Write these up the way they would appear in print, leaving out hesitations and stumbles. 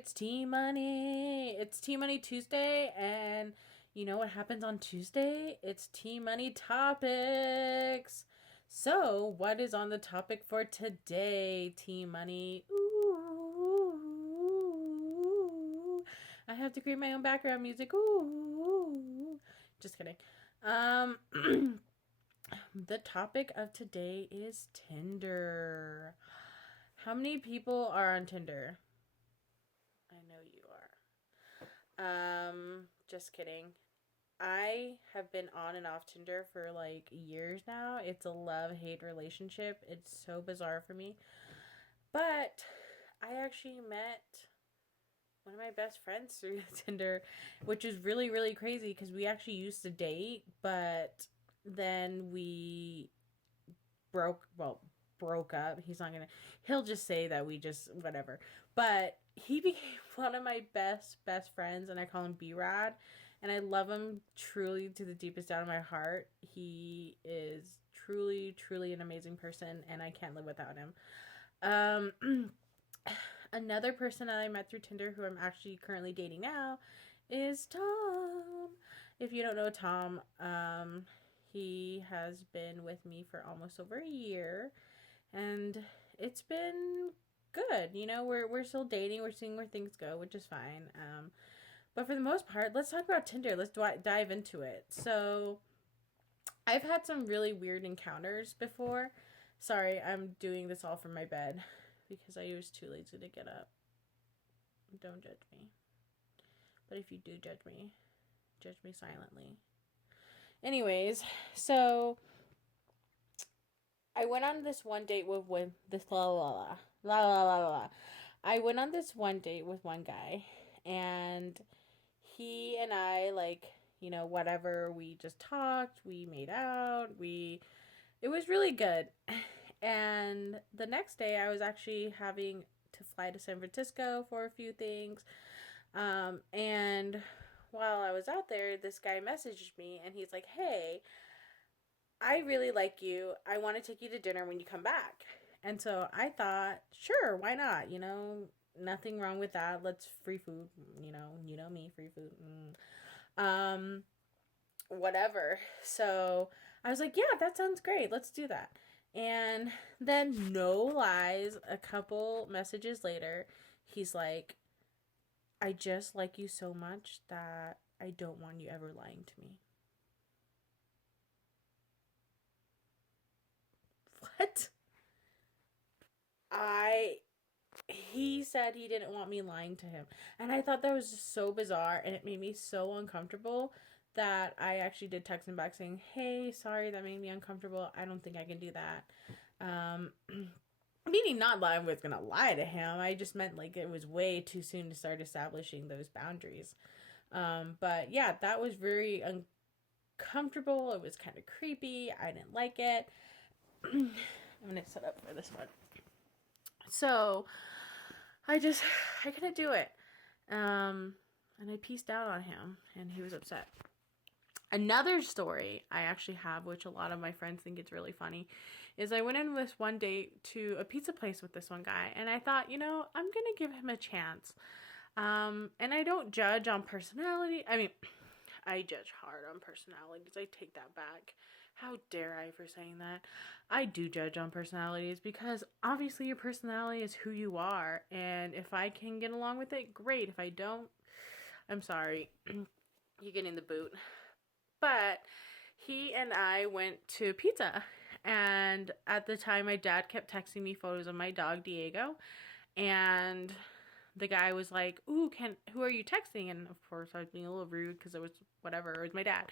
it's TMoney. It's TMoney Tuesday, and you know what happens on Tuesday? It's TMoney topics. So, what is on the topic for today, TMoney? Ooh, I have to create my own background music. Ooh, just kidding. Um, the topic of today is Tinder. How many people are on Tinder? I know you are. Just kidding. I have been on and off Tinder for like years now. It's a love-hate relationship. It's so bizarre for me. But I actually met one of my best friends through Tinder, which is really, really crazy because we actually used to date, but then we broke up. He'll just say that we just whatever. But he became one of my best friends, and I call him B-Rad, and I love him truly to the deepest down of my heart. He is truly an amazing person, and I can't live without him. Another person that I met through Tinder who I'm actually currently dating now is Tom. If you don't know Tom, he has been with me for almost over a year, and it's been good. You know, we're still dating. We're seeing where things go, which is fine. But for the most part, let's talk about Tinder. Let's dive into it. So, I've had some really weird encounters before. Sorry, I'm doing this all from my bed because I was too lazy to get up. Don't judge me. But if you do judge me silently. Anyways, so I went on this one date with this la. I went on this one date with one guy, and he and I, like, you know, whatever, we just talked, we made out, it was really good. And the next day I was actually having to fly to San Francisco for a few things. And while I was out there, this guy messaged me and he's like, "Hey, I really like you. I want to take you to dinner when you come back." And so I thought, sure, why not? You know, nothing wrong with that. Let's free food. You know me, free food. Whatever. So I was like, yeah, that sounds great. Let's do that. And then, no lies, a couple messages later, he's like, "I just like you so much that I don't want you ever lying to me." What? I He said he didn't want me lying to him. And I thought that was just so bizarre, and it made me so uncomfortable that I actually did text him back saying, "Hey, sorry, that made me uncomfortable. I don't think I can do that." Um Meaning not that I was gonna lie to him. I just meant like it was way too soon to start establishing those boundaries. But yeah, that was very uncomfortable. It was kind of creepy. I didn't like it. I'm gonna set up for this one. So I couldn't do it. And I pieced out on him, and he was upset. Another story I actually have, which a lot of my friends think it's really funny, is I went in this one date to a pizza place with this one guy, and I thought, you know, I'm gonna give him a chance. And I don't judge on personality. I mean, I judge hard on personalities. I take that back. How dare I for saying that? I do judge on personalities because obviously your personality is who you are. And if I can get along with it, great. If I don't, I'm sorry. You're getting the boot. But he and I went to pizza. And at the time, my dad kept texting me photos of my dog, Diego. And the guy was like, "Ooh, who are you texting?" And of course, I was being a little rude because it was whatever. It was my dad.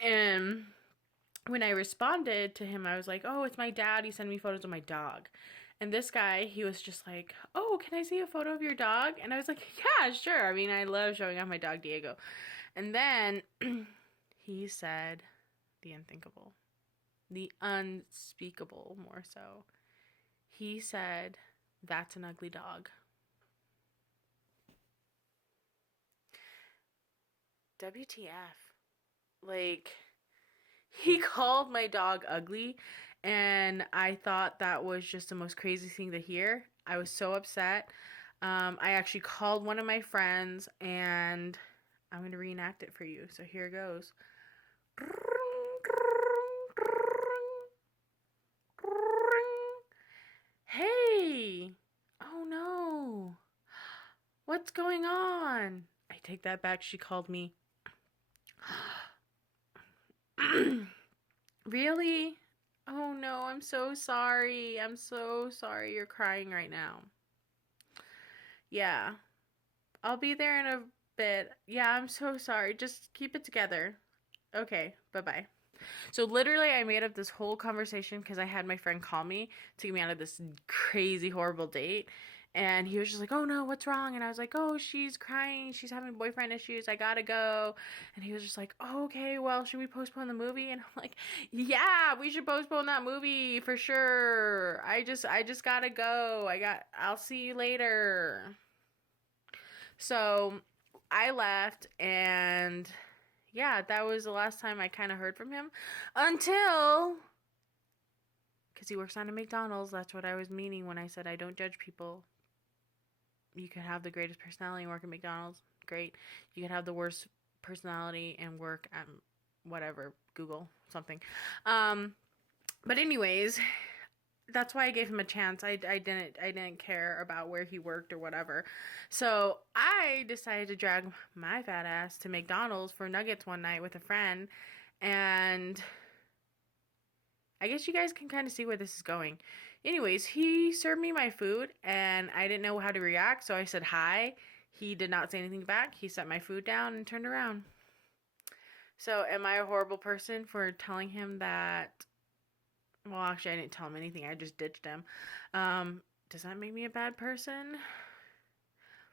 And when I responded to him, I was like, "Oh, it's my dad. He sent me photos of my dog." And this guy, he was just like, "Oh, can I see a photo of your dog?" And I was like, "Yeah, sure. I mean, I love showing off my dog, Diego." And then he said the unthinkable, the unspeakable, more so. He said, "That's an ugly dog." WTF? Like, he called my dog ugly, and I thought that was just the most crazy thing to hear. I was so upset. I actually called one of my friends, and I'm going to reenact it for you. So here goes. Hey! Oh no! What's going on? I take that back. She called me. Really? Oh no, I'm so sorry. I'm so sorry you're crying right now. Yeah, I'll be there in a bit. Yeah, I'm so sorry. Just keep it together. Okay, bye-bye. So literally I made up this whole conversation because I had my friend call me to get me out of this crazy horrible date. And he was just like, "Oh no, what's wrong?" And I was like, "Oh, she's crying. She's having boyfriend issues. I gotta go." And he was just like, "Oh, okay, well, should we postpone the movie?" And I'm like, "Yeah, we should postpone that movie for sure. I just gotta go. I'll see you later." So I left, and yeah, that was the last time I kind of heard from him until, because he works on a McDonald's. That's what I was meaning when I said I don't judge people. You could have the greatest personality and work at McDonald's. Great. You could have the worst personality and work at whatever, Google, something. But anyways, that's why I gave him a chance. I didn't care about where he worked or whatever. So I decided to drag my fat ass to McDonald's for nuggets one night with a friend, and I guess you guys can kind of see where this is going. Anyways, he served me my food, and I didn't know how to react, so I said hi. He did not say anything back. He set my food down and turned around. So am I a horrible person for telling him that? Well, actually, I didn't tell him anything. I just ditched him. Does that make me a bad person?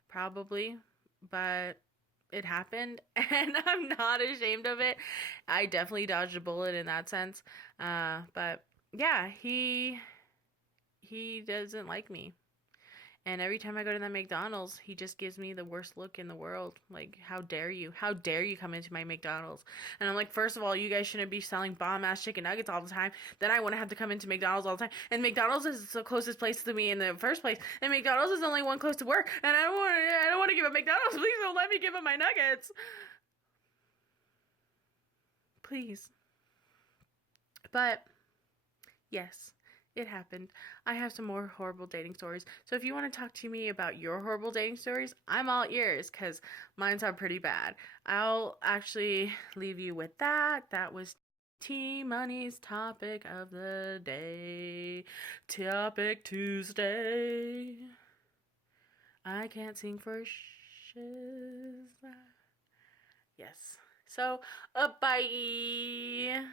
Probably, but it happened, and I'm not ashamed of it. I definitely dodged a bullet in that sense. But yeah, he doesn't like me. And every time I go to that McDonald's, he just gives me the worst look in the world. Like, how dare you? How dare you come into my McDonald's? And I'm like, first of all, you guys shouldn't be selling bomb-ass chicken nuggets all the time. Then I want to have to come into McDonald's all the time. And McDonald's is the closest place to me in the first place. And McDonald's is the only one close to work. And I don't want to give up McDonald's. Please don't let me give up my nuggets. Please. But yes, it happened. I have some more horrible dating stories. So if you want to talk to me about your horrible dating stories, I'm all ears because mine sound pretty bad. I'll actually leave you with that. That was TMoney's topic of the day. Topic Tuesday. I can't sing for shiz. Yes. So, bye.